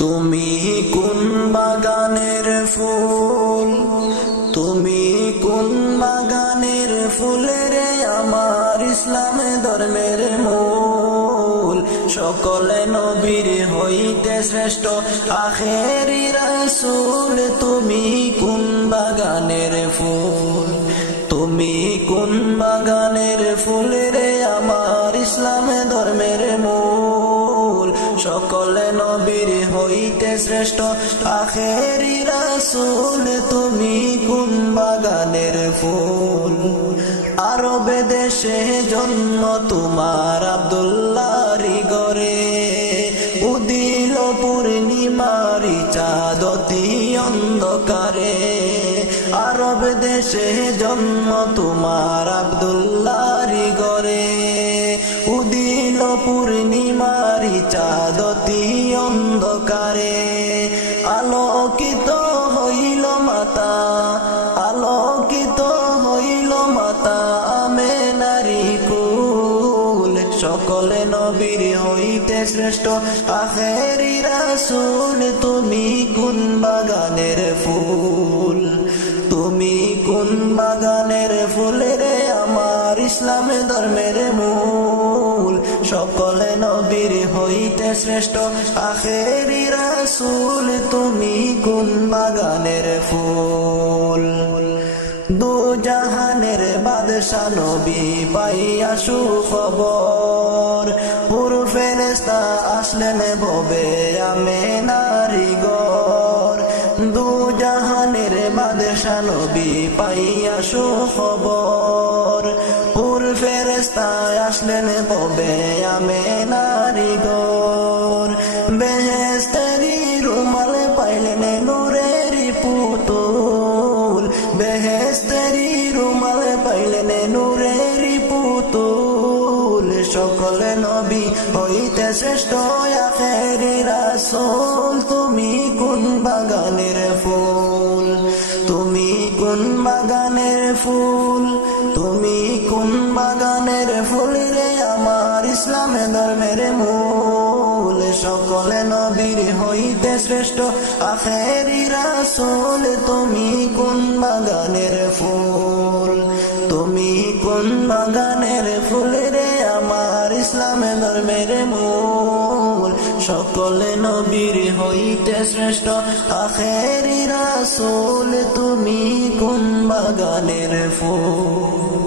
তুমি কোন বাগানের ফুল, তুমি কোন বাগানের ফুল রে আমার ইসলাম ধর্মের মূল। সকলে নবীর হইতে শ্রেষ্ঠ আখেরি রাসূল, তুমি কোন বাগানের ফুল, তুমি কোন বাগানের ফুল রে আমার ইসলাম ধর্মের মূল। সকলে নবীর হইতে শ্রেষ্ঠ আখেরি রাসূল, তুমি কোন বাগানের ফুল। আরবে দেশে জন্ম তোমার আব্দুল্লাহর ঘরে, উদিল পূর্ণিমারি চাঁদ অতি অন্ধকারে। আরব দেশে জন্ম তোমার আব্দুল্লাহর ঘরে, উদিল পূর্ণিমারি চাঁদ অতি অন্ধকারে। আলোকিত হইল মাতা, আলোকিত হইল মাতা আমেনারি কুল। সকলে নবীর হইতে শ্রেষ্ঠ আখেরি রাসূল, তুমি কোন বাগানের ফুল, তুমি কোন বাগানের ফুল রে আমার ইসলাম ধর্মের মূল। সকলে নবীর হইতে শ্রেষ্ঠ আখেরি রাসূল, তুমি কোন বাগানের ফুল। দু জাহানের বাদশা নবী পাইয়া সুখবর, পুর ফেরেশতা আসলেন ববে আমেনার ঘর। দু জাহানের বাদশা নবী পাইয়া সুখবর, পুর ফেরেশতা আসলেন ববে আমেনার ঘর। বেহেশতেরি রুমাল পাইলেন নূরের পুতুল, বেহেশতেরি রুমাল পাইলেন নূরের পুতুল। সকলে নবী হইতে শ্রেষ্ঠ আখেরি রাসূল, তুমি কোন বাগানের ফুল, তুমি কোন বাগানের ফুল, তুমি কোন বাগানের ফুল রে আমার ইসলাম ধর্মের মূল। সকলে নবীর হইতে শ্রেষ্ঠ আখেরি রাসূল, তুমি কোন বাগানের ফুল, তুমি কোন বাগানের ফুল রে আমার ইসলাম ধর্মের মূল। সকলে নবীর হইতে শ্রেষ্ঠ আখেরি রাসূল, তুমি কোন বাগানের ফুল।